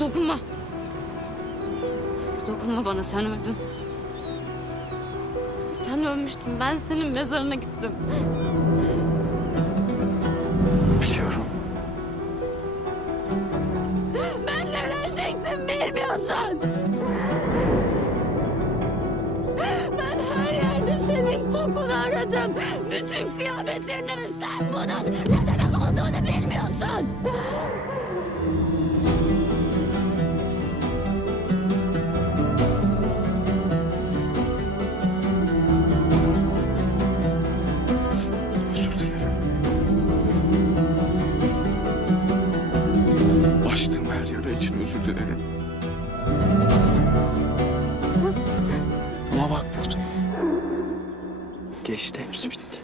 Dokunma. Dokunma bana sen öldün. Sen ölmüştün. Ben senin mezarına gittim. Biliyorum. Ben neler çektim bilmiyorsun. Ben her yerde senin kokunu aradım. Bütün kıyafetlerinde mi sen bunun? Ne demek sürdü beni. Ama bak burada. Geçti hepsi bitti.